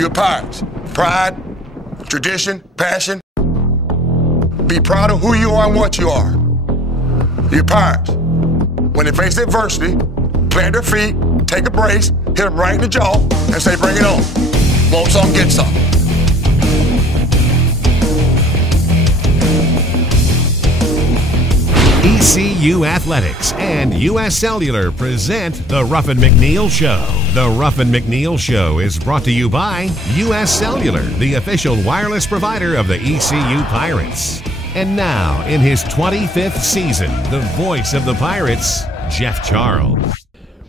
You're Pirates. Pride, tradition, passion. Be proud of who you are and what you are. You're Pirates. When they face adversity, plant their feet, take a brace, hit them right in the jaw, and say, bring it on. Want some, get some. ECU Athletics and U.S. Cellular present the Ruffin McNeill Show. The Ruffin McNeill Show is brought to you by U.S. Cellular, the official wireless provider of the ECU Pirates. And now, in his 25th season, the voice of the Pirates, Jeff Charles.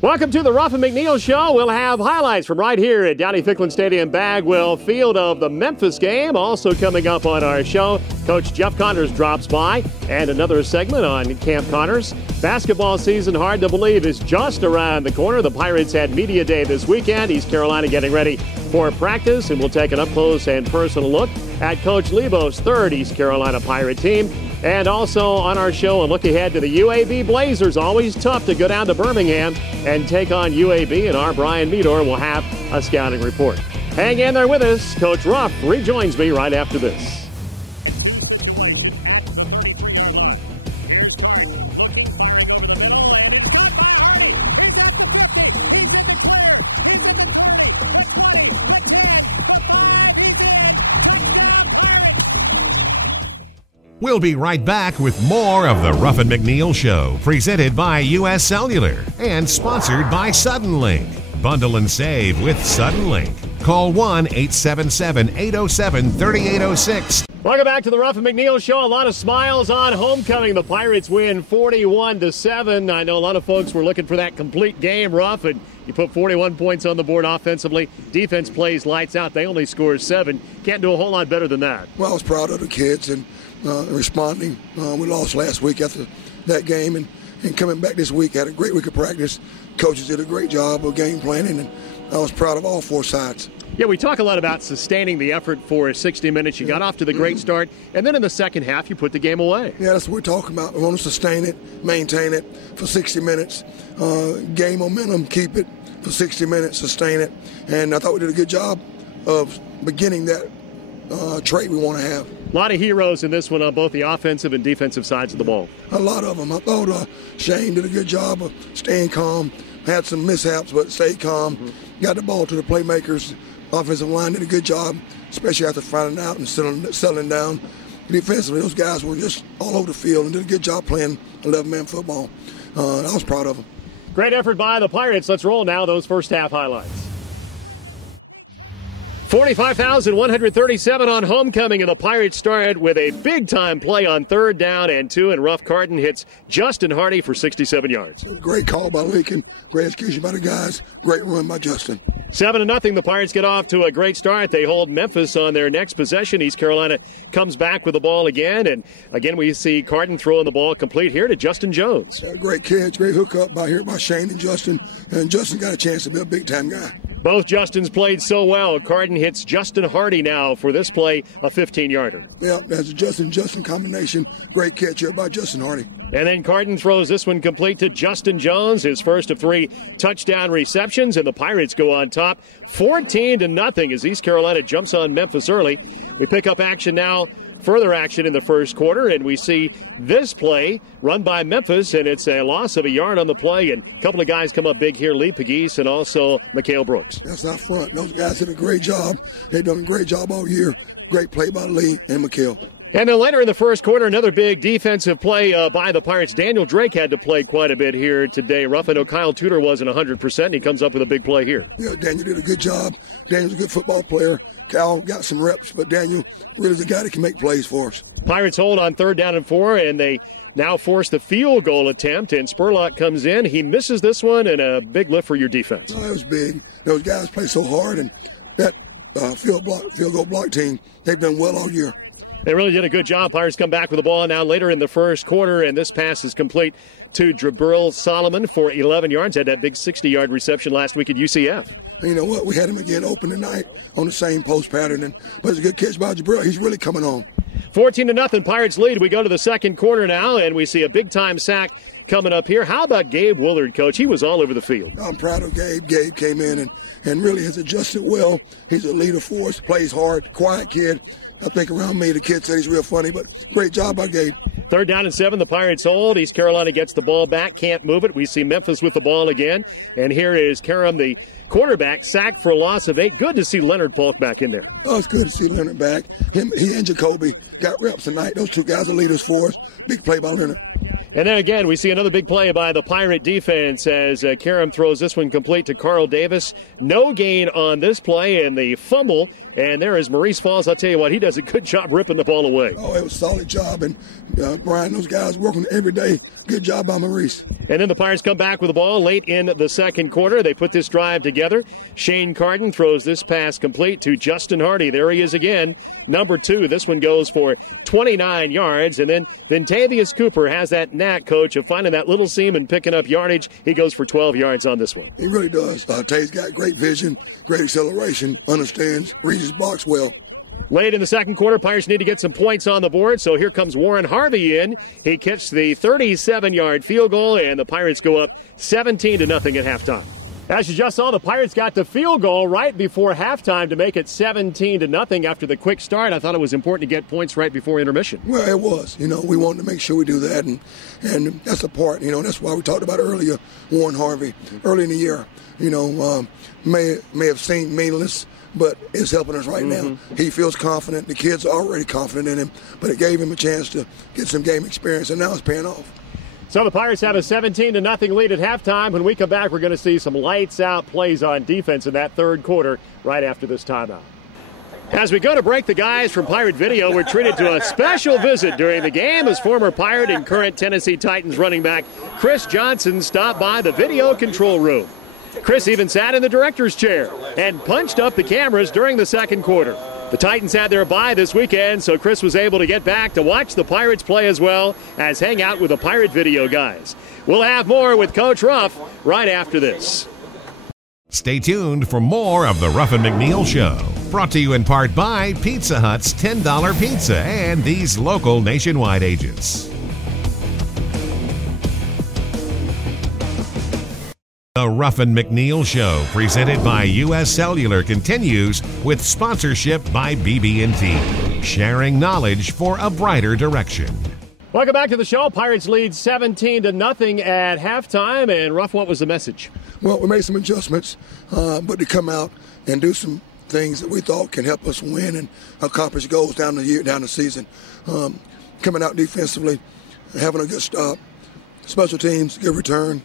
Welcome to the Ruffin McNeill Show. We'll have highlights from right here at Downey-Ficklin Stadium, Bagwell Field of the Memphis game. Also coming up on our show, Coach Jeff Connors drops by, and another segment on Camp Connors. Basketball season, hard to believe, is just around the corner. The Pirates had Media Day this weekend. East Carolina getting ready for practice, and we'll take an up-close and personal look at Coach Lebo's third East Carolina Pirate team. And also on our show, a look ahead to the UAB Blazers. Always tough to go down to Birmingham and take on UAB, and our Brian Meador will have a scouting report. Hang in there with us. Coach Ruff rejoins me right after this. We'll be right back with more of the Ruffin McNeill Show, presented by U.S. Cellular and sponsored by Suddenlink. Bundle and save with Suddenlink. Call 1-877-807-3806. Welcome back to the Ruffin McNeill Show. A lot of smiles on homecoming. The Pirates win 41-7. I know a lot of folks were looking for that complete game, Ruff, and you put 41 points on the board offensively. Defense plays lights out. They only scored 7. Can't do a whole lot better than that. Well, I was proud of the kids and responding. We lost last week after that game, and coming back this week, had a great week of practice. Coaches did a great job of game planning, and I was proud of all 4 sides. Yeah, we talk a lot about sustaining the effort for 60 minutes. You got off to the great start, and then in the second half, you put the game away. Yeah, that's what we're talking about. We want to sustain it, maintain it for 60 minutes, gain momentum, keep it for 60 minutes, sustain it. And I thought we did a good job of beginning that trait we want to have. A lot of heroes in this one on both the offensive and defensive sides of the ball. A lot of them. I thought Shane did a good job of staying calm. Had some mishaps, but stayed calm. Got the ball to the playmakers. Offensive line did a good job, especially after finding out and settling down. Defensively, those guys were just all over the field and did a good job playing 11-man football. I was proud of them. Great effort by the Pirates. Let's roll now those first half highlights. 45,137 on homecoming, and the Pirates started with a big-time play on 3rd down and 2, and Ruff Carton hits Justin Hardy for 67 yards. Great call by Lincoln. Great execution by the guys. Great run by Justin. 7-0. The Pirates get off to a great start. They hold Memphis on their next possession. East Carolina comes back with the ball again, and again we see Carton throwing the ball complete here to Justin Jones. Great catch, great hookup by Shane and Justin got a chance to be a big-time guy. Both Justins played so well. Carton hits Justin Hardy now for this play, a 15-yarder. Yeah, that's a Justin combination. Great catch here by Justin Hardy. And then Carton throws this one complete to Justin Jones, his first of 3 touchdown receptions, and the Pirates go on top 14-0 as East Carolina jumps on Memphis early. We pick up action now, further action in the first quarter, and we see this play run by Memphis, and it's a loss of a yard on the play, and a couple of guys come up big here, Lee Pegues and also Mikhail Brooks. That's our front. Those guys did a great job. They've done a great job all year. Great play by Lee and Mikhail. And then later in the first quarter, another big defensive play by the Pirates. Daniel Drake had to play quite a bit here today. Ruff, I know Kyle Tudor wasn't 100%, and he comes up with a big play here. Yeah, Daniel did a good job. Daniel's a good football player. Kyle got some reps, but Daniel really is a guy that can make plays for us. Pirates hold on 3rd down and 4, and they now force the field goal attempt, and Spurlock comes in. He misses this one, and a big lift for your defense. Oh, it was big. Those guys play so hard, and that field goal block team, they've done well all year. They really did a good job. Pirates come back with the ball now later in the first quarter, and this pass is complete to Jabril Solomon for 11 yards. Had that big 60-yard reception last week at UCF. And you know what? We had him again open tonight on the same post pattern, but it's a good catch by Jabril. He's really coming on. 14-0, Pirates lead. We go to the second quarter now, and we see a big-time sack coming up here. How about Gabe Willard, Coach? He was all over the field. I'm proud of Gabe. Gabe came in and really has adjusted well. He's a leader for us, plays hard, quiet kid. I think around me, the kid said he's real funny, but great job by Gabe. 3rd down and 7, the Pirates hold. East Carolina gets the ball back, can't move it. We see Memphis with the ball again. And here is Karam, the quarterback, sacked for a loss of 8. Good to see Leonard Polk back in there. Oh, it's good to see Leonard back. He and Jacoby got reps tonight. Those two guys are leaders for us. Big play by Leonard. And then again, we see another big play by the Pirate defense as Karam throws this one complete to Carl Davis. No gain on this play and the fumble. And there is Maurice Falls. I'll tell you what, he does a good job ripping the ball away. Oh, it was a solid job. And Brian, those guys working every day. Good job by Maurice. And then the Pirates come back with the ball late in the 2nd quarter. They put this drive together. Shane Carden throws this pass complete to Justin Hardy. There he is again, number 2. This one goes for 29 yards. And then Tavius Cooper has that knack, Coach, of finding that little seam and picking up yardage. He goes for 12 yards on this one. He really does. Tay's got great vision, great acceleration, understands, reads his box well. Late in the 2nd quarter, Pirates need to get some points on the board, so here comes Warren Harvey in. He kicks the 37-yard field goal, and the Pirates go up 17-0 at halftime. As you just saw, the Pirates got the field goal right before halftime to make it 17-0 after the quick start. I thought it was important to get points right before intermission. Well, it was. We wanted to make sure we do that, and that's a part. That's why we talked about earlier Warren Harvey early in the year. May have seemed meaningless, but it's helping us right now. He feels confident. The kids are already confident in him, but it gave him a chance to get some game experience, and now it's paying off. So the Pirates have a 17-0 lead at halftime. When we come back, we're going to see some lights-out plays on defense in that 3rd quarter right after this timeout. As we go to break, the guys from Pirate Video were treated to a special visit during the game as former Pirate and current Tennessee Titans running back Chris Johnson stopped by the video control room. Chris even sat in the director's chair and punched up the cameras during the 2nd quarter. The Titans had their bye this weekend, so Chris was able to get back to watch the Pirates play as well as hang out with the Pirate Video guys. We'll have more with Coach Ruff right after this. Stay tuned for more of the Ruffin McNeill Show. Brought to you in part by Pizza Hut's $10 Pizza and these local nationwide agents. The Ruffin McNeill Show, presented by U.S. Cellular, continues with sponsorship by BB&T, sharing knowledge for a brighter direction. Welcome back to the show. Pirates lead 17-0 at halftime. And Ruff, what was the message? Well, we made some adjustments, but to come out and do some things that we thought can help us win and accomplish goals down the season. Coming out defensively, having a good stop, special teams, good return.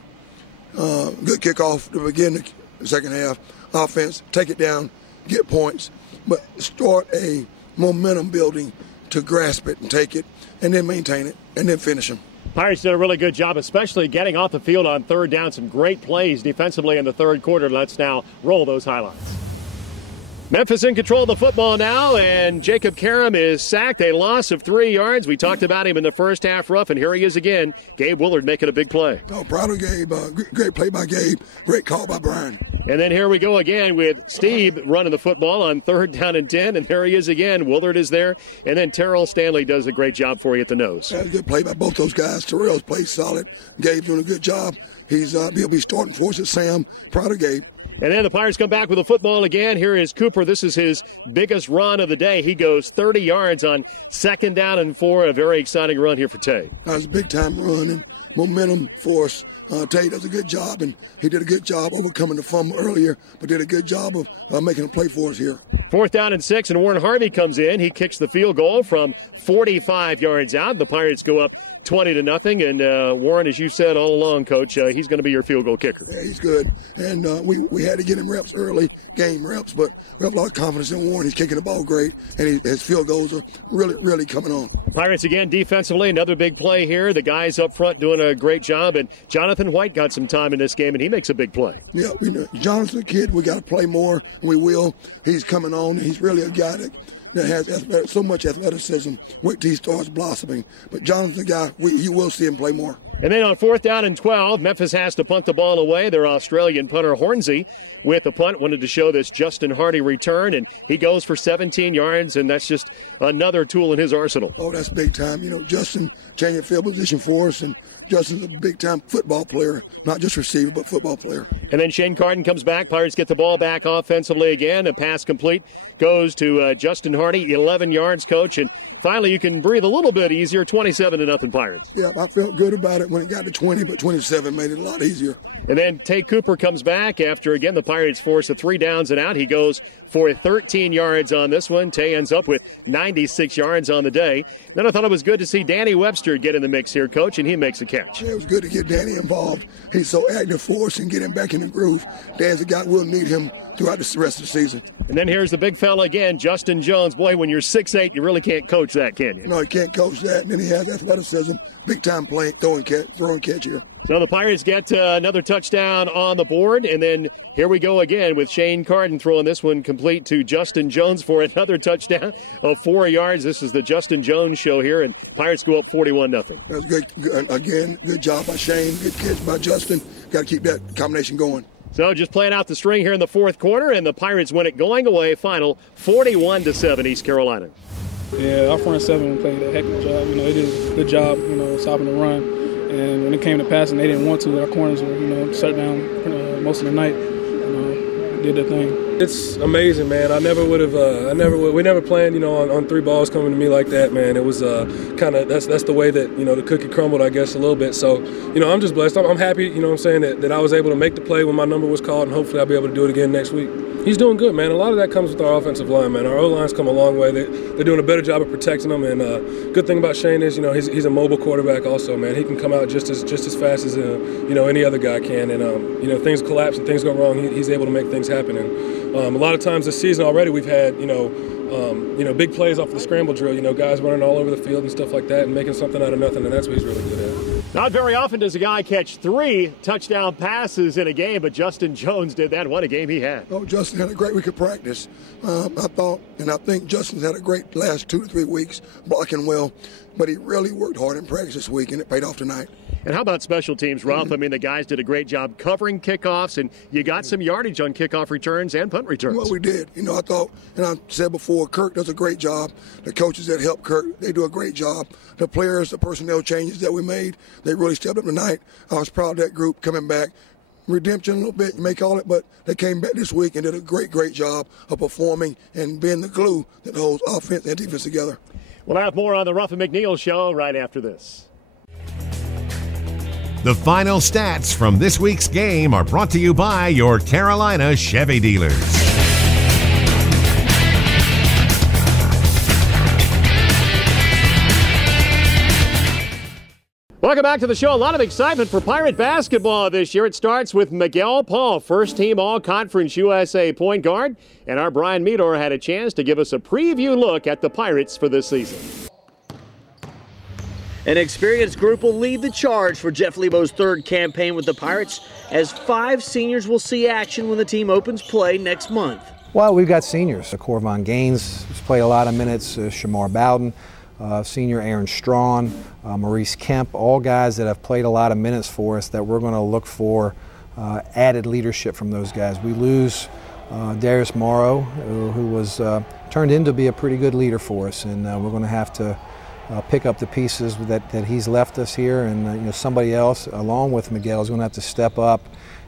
Good kickoff to begin the second half. Offense, take it down, get points, but start a momentum building to grasp it and take it, and then maintain it, and then finish them. Pirates did a really good job, especially getting off the field on 3rd down. Some great plays defensively in the 3rd quarter. Let's now roll those highlights. Memphis in control of the football now, and Jacob Karam is sacked, a loss of 3 yards. We talked about him in the first half, Ruff, and here he is again. Gabe Willard making a big play. Oh, proud of Gabe. Great play by Gabe. Great call by Brian. And then here we go again with Steve running the football on 3rd down and 10, and there he is again. Willard is there, and then Terrell Stanley does a great job for you at the nose. That's a good play by both those guys. Terrell's played solid. Gabe's doing a good job. He'll be starting for us at Sam. Proud of Gabe. And then the Pirates come back with the football again. Here is Cooper. This is his biggest run of the day. He goes 30 yards on 2nd down and 4. A very exciting run here for Tay. That was a big-time run and momentum for us. Tay does a good job, and he did a good job overcoming the fumble earlier, but did a good job of making a play for us here. 4th down and 6, and Warren Harvey comes in. He kicks the field goal from 45 yards out. The Pirates go up 20-0, and Warren, as you said all along, Coach, he's going to be your field goal kicker. Yeah, he's good, and we had to get him reps early, game reps, but we have a lot of confidence in Warren. He's kicking the ball great, and his field goals are really, really coming on. Pirates again defensively, another big play here. The guys up front doing a great job, and Jonathan White got some time in this game, and he makes a big play. Yeah, we know Jonathan's a kid. We got to play more, and we will. He's coming on. He's really a guy that that has so much athleticism. Wait till he starts blossoming. But Jonathan's the guy, you will see him play more. And then on 4th down and 12, Memphis has to punt the ball away. Their Australian punter Hornsey with the punt wanted to show this Justin Hardy return, and he goes for 17 yards, and that's just another tool in his arsenal. Oh, that's big time. You know, Justin changing field position for us, and Justin's a big-time football player, not just receiver, but football player. And then Shane Carden comes back. Pirates get the ball back offensively again. A pass complete goes to Justin Hardy, 11 yards, Coach. And finally, you can breathe a little bit easier, 27-0 Pirates. Yeah, I felt good about it when it got to 20, but 27 made it a lot easier. And then Tay Cooper comes back after, again, the Pirates force a 3 downs and out. He goes for 13 yards on this one. Tay ends up with 96 yards on the day. Then I thought it was good to see Danny Webster get in the mix here, Coach, and he makes a catch. Yeah, it was good to get Danny involved. He's so active for us and get him back in the groove. Dan's a guy we'll need him throughout the rest of the season. And then here's the big fella again, Justin Jones. Boy, when you're 6'8", you really can't coach that, can you? No, you can't coach that. And then he has athleticism, big-time play, throwing catch here. So the Pirates get another touchdown on the board, and then here we go again with Shane Carden throwing this one complete to Justin Jones for another touchdown of 4 yards. This is the Justin Jones show here, and Pirates go up 41-0. That was good. Again, good job by Shane, good catch by Justin. Got to keep that combination going. So just playing out the string here in the fourth quarter, and the Pirates win it going away, final 41-7 East Carolina. Yeah, our front seven played a heck of a job. You know, they did a good job, you know, stopping the run. And when it came to passing, they didn't want to. Our corners were, you know, shut down most of the night. You know, did their thing. It's amazing, man. We never planned, you know, on 3 balls coming to me like that, man. It was kind of, that's the way that, you know, the cookie crumbled, I guess, a little bit. So, you know, I'm just blessed. I'm happy, you know what I'm saying, that I was able to make the play when my number was called, and hopefully I'll be able to do it again next week. He's doing good, man. A lot of that comes with our offensive line, man. Our O-line's come a long way. They're doing a better job of protecting them, and good thing about Shane is, you know, he's a mobile quarterback also, man. He can come out just as fast as, you know, any other guy can. And, you know, things collapse and things go wrong, he's able to make things happen. And a lot of times this season already we've had, you know, big plays off the scramble drill, you know, guys running all over the field and stuff like that and making something out of nothing, and that's what he's really good at. Not very often does a guy catch 3 touchdown passes in a game, but Justin Jones did that. What a game he had. Oh, Justin had a great week of practice. I think Justin's had a great last 2 to 3 weeks, blocking well, but he really worked hard in practice this week, and it paid off tonight. And how about special teams, Ruff? I mean, the guys did a great job covering kickoffs, and you got some yardage on kickoff returns and punt returns. Well, we did. You know, I thought, and I said before, Kirk does a great job. The coaches that help Kirk, they do a great job. The players, the personnel changes that we made, they really stepped up tonight. I was proud of that group coming back. Redemption a little bit, you may call it, but they came back this week and did a great job of performing and being the glue that holds offense and defense together. We'll have more on the Ruffin McNeill Show right after this. The final stats from this week's game are brought to you by your Carolina Chevy dealers. Welcome back to the show. A lot of excitement for Pirate basketball this year. It starts with Miguel Paul, first-team All-Conference USA point guard. And our Brian Meador had a chance to give us a preview look at the Pirates for this season. An experienced group will lead the charge for Jeff Lebo's 3rd campaign with the Pirates, as 5 seniors will see action when the team opens play next month. Well, we've got seniors. Corvon Gaines has played a lot of minutes, Shamar Bowden, senior Aaron Strawn, Maurice Kemp, all guys that have played a lot of minutes for us that we're going to look for added leadership from those guys. We lose Darius Morrow, who was turned in to be a pretty good leader for us, and we're going to have to pick up the pieces that he's left us here, and you know, somebody else along with Miguel is going to have to step up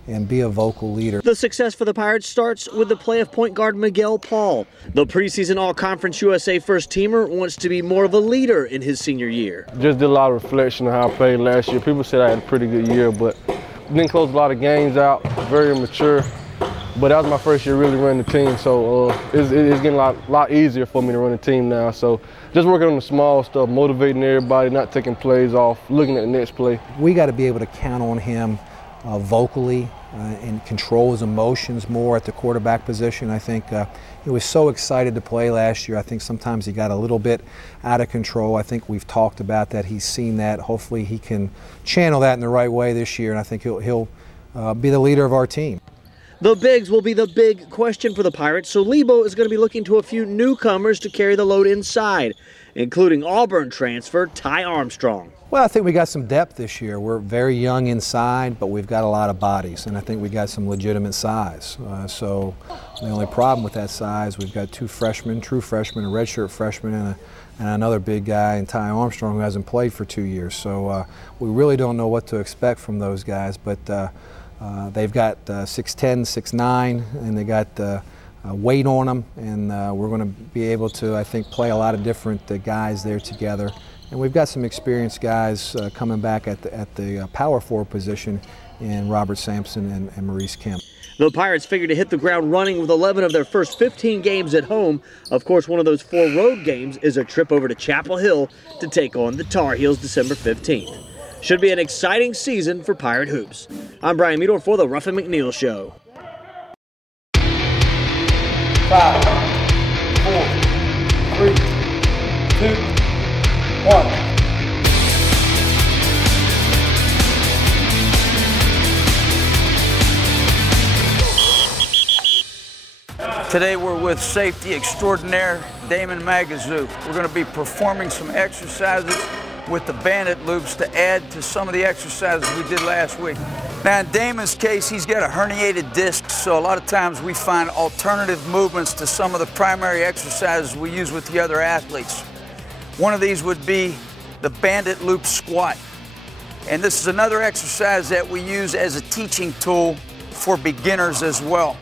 and be a vocal leader. The success for the Pirates starts with the play of point guard Miguel Paul. The preseason All-Conference USA first-teamer wants to be more of a leader in his senior year. Just did a lot of reflection on how I played last year. People said I had a pretty good year, but didn't close a lot of games out, very immature. But that was my first year really running the team, so it's getting a lot easier for me to run the team now. So just working on the small stuff, motivating everybody, not taking plays off, looking at the next play. We got to be able to count on him vocally and control his emotions more at the quarterback position. I think he was so excited to play last year. I think sometimes he got a little bit out of control. I think we've talked about that. He's seen that. Hopefully he can channel that in the right way this year, and I think he'll be the leader of our team. The bigs will be the big question for the Pirates, so Lebo is going to be looking to a few newcomers to carry the load inside, including Auburn transfer Ty Armstrong. Well, I think we got some depth this year. We're very young inside, but we've got a lot of bodies, and I think we got some legitimate size. So the only problem with that size, we've got two freshmen, true freshmen, a redshirt freshman, and another big guy in Ty Armstrong who hasn't played for 2 years. So we really don't know what to expect from those guys, but they've got 6'10", 6'9", and they got weight on them, and we're going to be able to, I think, play a lot of different guys there together. And we've got some experienced guys coming back at the power forward position in Robert Sampson and Maurice Kemp. The Pirates figure to hit the ground running with 11 of their first 15 games at home. Of course, one of those 4 road games is a trip over to Chapel Hill to take on the Tar Heels December 15th. Should be an exciting season for Pirate Hoops. I'm Brian Meador for the Ruffin McNeill Show. 5, 4, 3, 2, 1. Today we're with safety extraordinaire Damon Magazoo. We're going to be performing some exercises with the bandit loops to add to some of the exercises we did last week. Now in Damon's case, he's got a herniated disc, so a lot of times we find alternative movements to some of the primary exercises we use with the other athletes. One of these would be the bandit loop squat. And this is another exercise that we use as a teaching tool for beginners as well.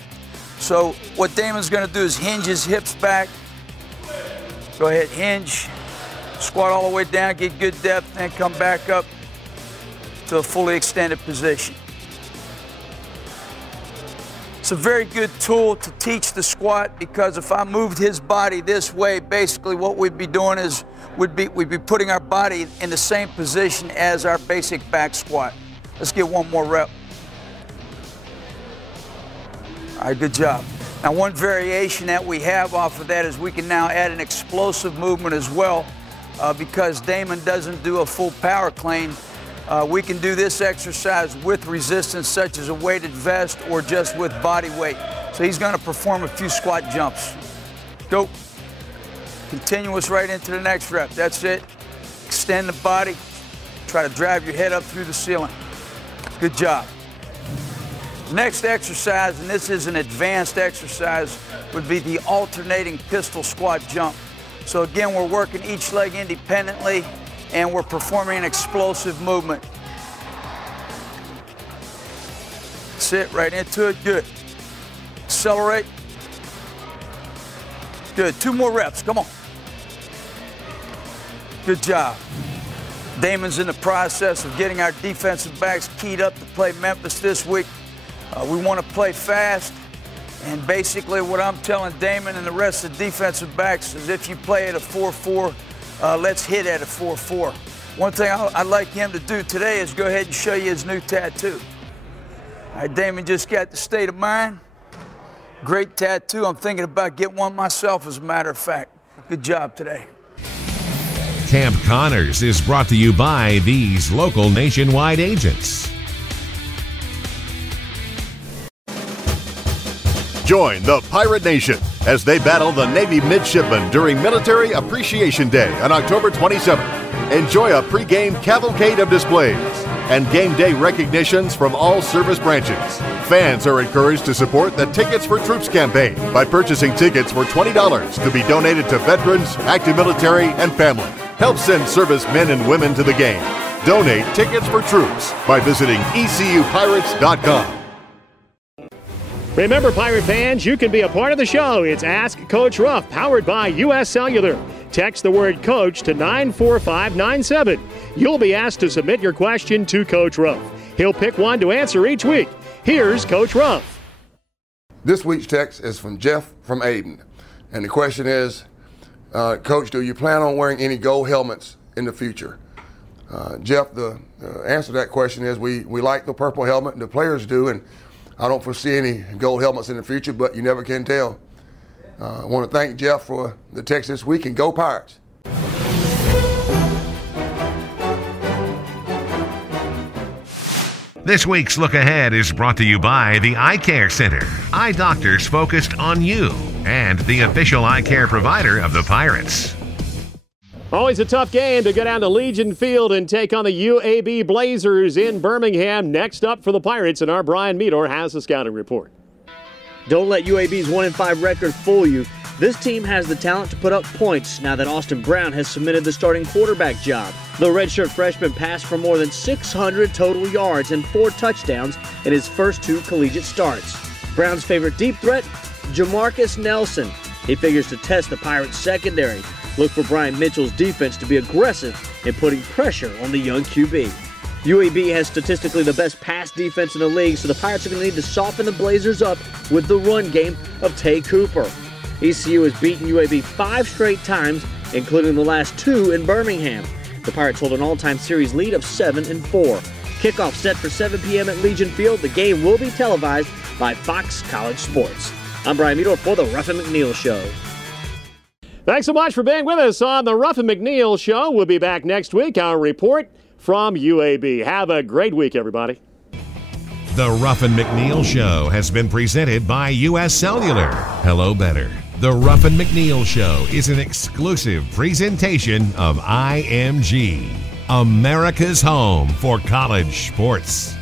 So what Damon's going to do is hinge his hips back. Go ahead, hinge, squat all the way down, get good depth, and come back up to a fully extended position. It's a very good tool to teach the squat, because if I moved his body this way, basically what we'd be doing is we'd be putting our body in the same position as our basic back squat. Let's get one more rep. All right, good job. Now one variation that we have off of that is we can now add an explosive movement as well, because Damon doesn't do a full power clean. We can do this exercise with resistance, such as a weighted vest or just with body weight. So he's going to perform a few squat jumps. Go. Continuous right into the next rep. That's it. Extend the body. Try to drive your head up through the ceiling. Good job. Next exercise, and this is an advanced exercise, would be the alternating pistol squat jump. So again, we're working each leg independently, and we're performing an explosive movement. Sit right into it, good. Accelerate. Good, 2 more reps, come on. Good job. Damon's in the process of getting our defensive backs keyed up to play Memphis this week. We want to play fast, and basically what I'm telling Damon and the rest of the defensive backs is if you play at a 4-4, let's hit at a 4-4. One thing I'd like him to do today is go ahead and show you his new tattoo. All right, Damon just got the state of mind. Great tattoo. I'm thinking about getting one myself, as a matter of fact. Good job today. Camp Connors is brought to you by these local nationwide agents. Join the Pirate Nation as they battle the Navy midshipmen during Military Appreciation Day on October 27th. Enjoy a pre-game cavalcade of displays and game day recognitions from all service branches. Fans are encouraged to support the Tickets for Troops campaign by purchasing tickets for $20 to be donated to veterans, active military, and family. Help send servicemen and women to the game. Donate Tickets for Troops by visiting ECUPirates.com. Remember, Pirate fans, you can be a part of the show. It's Ask Coach Ruff, powered by U.S. Cellular. Text the word coach to 94597. You'll be asked to submit your question to Coach Ruff. He'll pick one to answer each week. Here's Coach Ruff. This week's text is from Jeff from Aden. And the question is, Coach, do you plan on wearing any gold helmets in the future? Jeff, the answer to that question is we like the purple helmet, and the players do, and I don't foresee any gold helmets in the future, but you never can tell. I want to thank Jeff for the text this week, and go Pirates. This week's Look Ahead is brought to you by the Eye Care Center. Eye doctors focused on you and the official eye care provider of the Pirates. Always a tough game to go down to Legion Field and take on the UAB Blazers in Birmingham. Next up for the Pirates, and our Brian Meador has the scouting report. Don't let UAB's 1-5 record fool you. This team has the talent to put up points now that Austin Brown has submitted the starting quarterback job. The redshirt freshman passed for more than 600 total yards and 4 touchdowns in his first 2 collegiate starts. Brown's favorite deep threat, Jamarcus Nelson. He figures to test the Pirates' secondary. Look for Brian Mitchell's defense to be aggressive in putting pressure on the young QB. UAB has statistically the best pass defense in the league, so the Pirates are going to need to soften the Blazers up with the run game of Tay Cooper. ECU has beaten UAB 5 straight times, including the last 2 in Birmingham. The Pirates hold an all-time series lead of 7-4. Kickoff set for 7 p.m. at Legion Field. The game will be televised by Fox College Sports. I'm Brian Meador for the Ruffin McNeill Show. Thanks so much for being with us on the Ruffin McNeill Show. We'll be back next week. Our report from UAB. Have a great week, everybody. The Ruffin McNeill Show has been presented by U.S. Cellular. Hello, better. The Ruffin McNeill Show is an exclusive presentation of IMG, America's home for college sports.